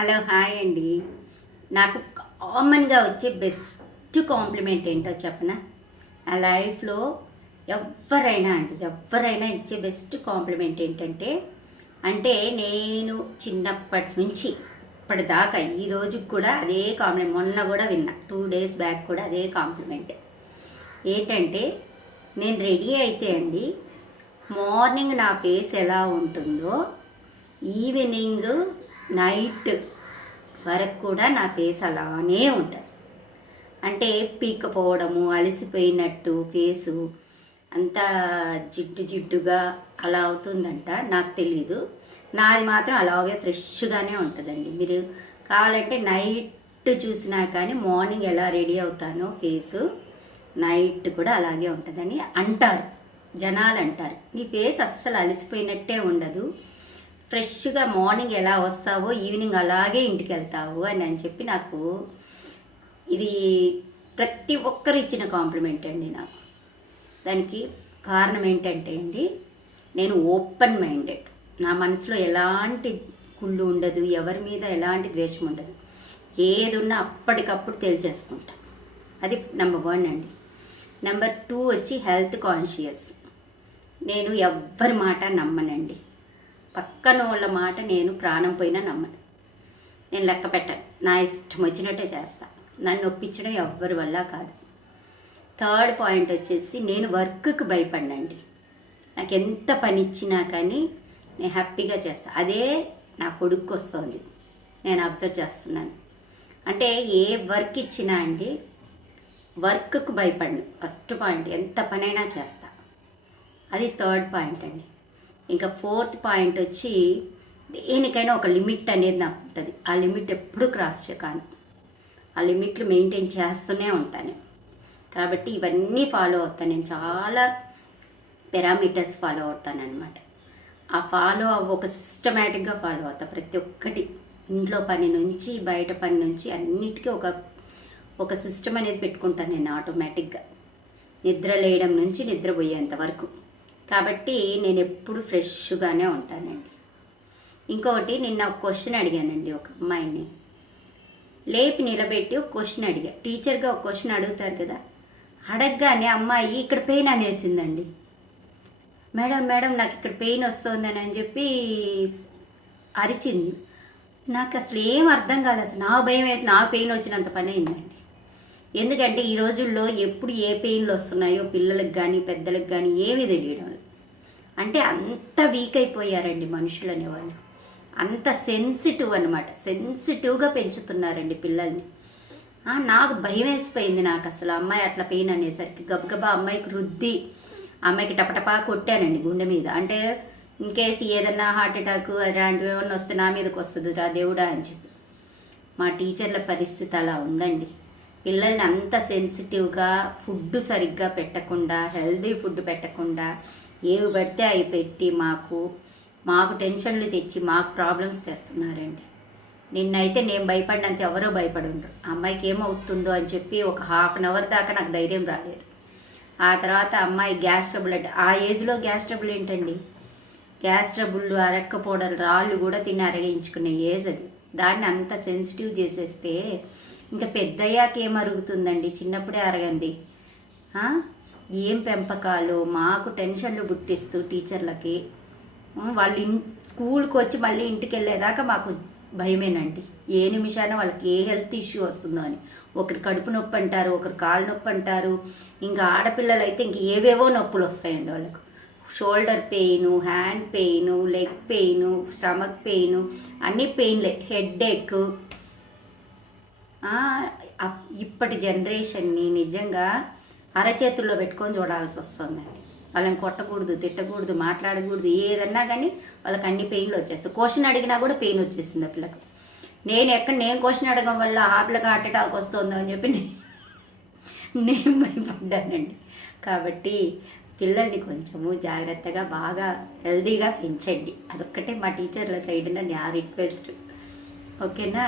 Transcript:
Hello hi అండి. నాకు కామన్గా వచ్చే బెస్ట్ కాంప్లిమెంట్ ఏంటో చెప్పనా? నా లైఫ్లో ఎవరైనా ఇచ్చే బెస్ట్ కాంప్లిమెంట్ ఏంటంటే, నేను చిన్నప్పటి నుంచి ఇప్పటిదాకా ఈ రోజుకి కూడా అదే కాంప్లిమెంట్. మొన్న కూడా విన్నా, 2 days బ్యాక్ కూడా అదే కాంప్లిమెంట్. ఏంటంటే, నేను రెడీ అయితే అండి, మార్నింగ్ నా ఫేస్ ఎలా ఉంటుందో ఈవినింగ్ నైట్ వరకు కూడా నా ఫేస్ అలానే ఉంటుంది. అంటే పీక్కపోవడము, అలసిపోయినట్టు ఫేసు అంతా జిడ్డుగా అలా అవుతుందంట. నాకు తెలీదు, నాది మాత్రం అలాగే ఫ్రెష్గానే ఉంటుందండి. మీరు కావాలంటే నైట్ చూసినా కానీ మార్నింగ్ ఎలా రెడీ అవుతానో ఫేసు నైట్ కూడా అలాగే ఉంటుందని అంటారు, జనాలు అంటారు. నీ ఫేస్ అస్సలు అలసిపోయినట్టే ఉండదు, ఫ్రెష్గా మార్నింగ్ ఎలా వస్తావో ఈవినింగ్ అలాగే ఇంటికి వెళ్తావు అని చెప్పి నాకు ఇది ప్రతి ఒక్కరు ఇచ్చిన కాంప్లిమెంట్ అండి. నాకు దానికి కారణం ఏంటంటే అండి, నేను ఓపెన్ మైండెడ్. నా మనసులో ఎలాంటి కుళ్ళు ఉండదు, ఎవరి మీద ఎలాంటి ద్వేషం ఉండదు. ఏది ఉన్నా అప్పటికప్పుడు తేల్చేసుకుంటా. అది నెంబర్ 1 అండి. నెంబర్ 2 వచ్చి హెల్త్ కాన్షియస్. నేను ఎవ్వరి మాట నమ్మనండి. పక్కన వాళ్ళ మాట నేను ప్రాణం పోయినా నమ్మను. నేను లెక్క పెట్టను, నా ఇష్టం వచ్చినట్టే చేస్తా. నన్ను ఒప్పించడం ఎవ్వరి వల్ల కాదు. 3rd పాయింట్ వచ్చేసి, నేను వర్క్కి భయపడినండి. నాకు ఎంత పని ఇచ్చినా కానీ నేను హ్యాపీగా చేస్తాను. అదే నా కొడుకు వస్తుంది, నేను అబ్జర్వ్ చేస్తున్నాను. అంటే ఏ వర్క్ ఇచ్చినా అండి, వర్క్కు భయపడను. ఫస్ట్ పాయింట్, ఎంత పనైనా చేస్తా. అది 3rd పాయింట్ అండి. ఇంకా 4th పాయింట్ వచ్చి, దేనికైనా ఒక లిమిట్ అనేది నాకు ఉంటుంది. ఆ లిమిట్ ఎప్పుడు క్రాస్ కాను. ఆ లిమిట్లు మెయింటైన్ చేస్తూనే ఉంటాను. కాబట్టి ఇవన్నీ ఫాలో అవుతాను. నేను చాలా పారామీటర్స్ ఫాలో అవుతాను అనమాట. ఆ ఫాలో ఒక సిస్టమేటిక్గా ఫాలో అవుతాను. ప్రతి ఒక్కటి, ఇంట్లో పని నుంచి బయట పని నుంచి అన్నిటికీ ఒక సిస్టమ్ అనేది పెట్టుకుంటాను నేను ఆటోమేటిక్గా, నిద్ర లేయడం నుంచి నిద్రపోయేంత వరకు. కాబట్టి నేను ఎప్పుడు ఫ్రెష్గానే ఉంటానండి. ఇంకొకటి, నిన్న ఒక క్వశ్చన్ అడిగానండి ఒక అమ్మాయిని. లేపి నిలబెట్టి ఒక క్వశ్చన్ అడిగా. టీచర్గా ఒక క్వశ్చన్ అడుగుతారు కదా, అడగగానే అమ్మాయి ఇక్కడ పెయిన్ అనేసిందండి. మేడం నాకు ఇక్కడ పెయిన్ వస్తుందని అని చెప్పి అరిచింది. నాకు అసలు ఏం అర్థం కాలేదు. అసలు నా భయం వేసి నా పెయిన్ వచ్చినంత పని అయిందండి. ఎందుకంటే ఈ రోజుల్లో ఎప్పుడు ఏ పెయిన్లు వస్తున్నాయో పిల్లలకు కానీ పెద్దలకు కానీ ఏమీ తెలియడం. అంటే అంత వీక్ అయిపోయారండి మనుషులు అనేవాళ్ళు. అంత సెన్సిటివ్ అనమాట. సెన్సిటివ్గా పెంచుతున్నారండి పిల్లల్ని. నాకు భయం వేసిపోయింది. నాకు అసలు అమ్మాయి అట్లా పెయిన్ అనేసరికి గబగబా అమ్మాయికి రుద్ది, అమ్మాయికి టపటపా కొట్టానండి గుండె మీద. అంటే ఇన్కేస్ ఏదన్నా హార్ట్ అటాక్ అలాంటివి ఏమన్నా వస్తే నా మీదకి వస్తుంది రా దేవుడా అని చెప్పి. మా టీచర్ల పరిస్థితి అలా ఉందండి. పిల్లల్ని అంత సెన్సిటివ్గా ఫుడ్ సరిగ్గా పెట్టకుండా, హెల్దీ ఫుడ్ పెట్టకుండా, ఏవి పడితే అవి పెట్టి మాకు టెన్షన్లు తెచ్చి మాకు ప్రాబ్లమ్స్ తెస్తున్నారండి. నిన్నైతే నేను భయపడినంత ఎవరో భయపడుండ్రు. అమ్మాయికి ఏమవుతుందో అని చెప్పి ఒక 1/2 దాకా నాకు ధైర్యం రాలేదు. ఆ తర్వాత అమ్మాయి గ్యాస్ ట్రబుల్, అంటే ఆ ఏజ్లో గ్యాస్ ట్రబుల్ ఏంటండి, గ్యాస్ ట్రబుల్, అరక్కపోవడం, రాళ్ళు కూడా తిని అరగించుకునే ఏజ్ అది. దాన్ని అంత సెన్సిటివ్ చేసేస్తే ఇంకా పెద్దయ్యాక ఏం అరుగుతుందండి, చిన్నప్పుడే అరగంది. ఏం పెంపకాలు, మాకు టెన్షన్లు పుట్టిస్తూ టీచర్లకి. వాళ్ళు స్కూల్కి వచ్చి మళ్ళీ ఇంటికి వెళ్ళేదాకా మాకు భయమేనండి. ఏ నిమిషాన వాళ్ళకి ఏ హెల్త్ ఇష్యూ వస్తుందో అని. ఒకరు కడుపు నొప్పి అంటారు, ఒకరు కాలు నొప్పి అంటారు. ఇంకా ఆడపిల్లలు అయితే ఇంక ఏవేవో నొప్పులు వస్తాయండి వాళ్ళకు. Shoulder pain, hand pain, leg pain, stomach pain, అన్నీ పెయిన్లే, హెడ్ఏక్. ఇప్పటి జనరేషన్ని నిజంగా అరచేతుల్లో పెట్టుకొని చూడాల్సి వస్తుందండి. వాళ్ళని కొట్టకూడదు, తిట్టకూడదు, మాట్లాడకూడదు, ఏదన్నా కానీ వాళ్ళకి అన్ని పెయిన్లు వచ్చేస్తాయి. క్వశ్చన్ అడిగినా కూడా పెయిన్ వచ్చేసింది ఆ పిల్లకి. నేను క్వశ్చన్ అడగడం వల్ల ఆ పిల్లకి హార్ట్ అటాక్ వస్తుందో అని చెప్పి నేను భయపడ్డానండి. కాబట్టి పిల్లల్ని కొంచెము జాగ్రత్తగా బాగా హెల్దీగా పెంచండి. అదొక్కటే మా టీచర్ల సైడ్న నా రిక్వెస్ట్. ఓకేనా?